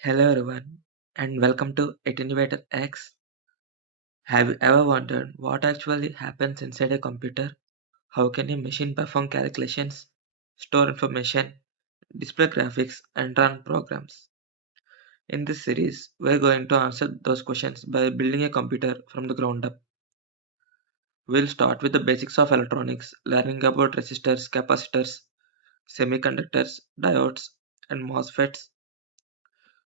Hello everyone and welcome to AttenuatorX. Have you ever wondered what actually happens inside a computer? How can a machine perform calculations, store information, display graphics and run programs? In this series, we're going to answer those questions by building a computer from the ground up. We'll start with the basics of electronics, learning about resistors, capacitors, semiconductors, diodes and MOSFETs.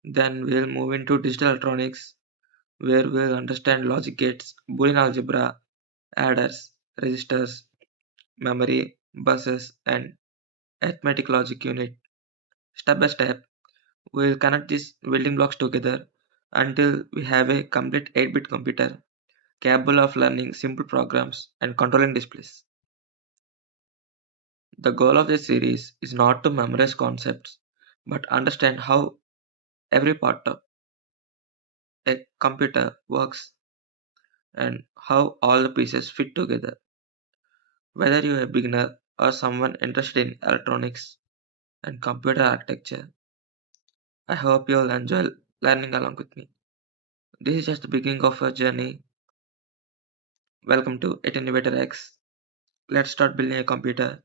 Then we'll move into digital electronics where we'll understand logic gates, Boolean algebra, adders, registers, memory, buses, and arithmetic logic unit. Step by step, we'll connect these building blocks together until we have a complete 8-bit computer capable of learning simple programs and controlling displays. The goal of this series is not to memorize concepts, but understand how every part of a computer works and how all the pieces fit together. Whether you're a beginner or someone interested in electronics and computer architecture, I hope you'll enjoy learning along with me. This is just the beginning of our journey. Welcome to AttenuatorX. Let's start building a computer.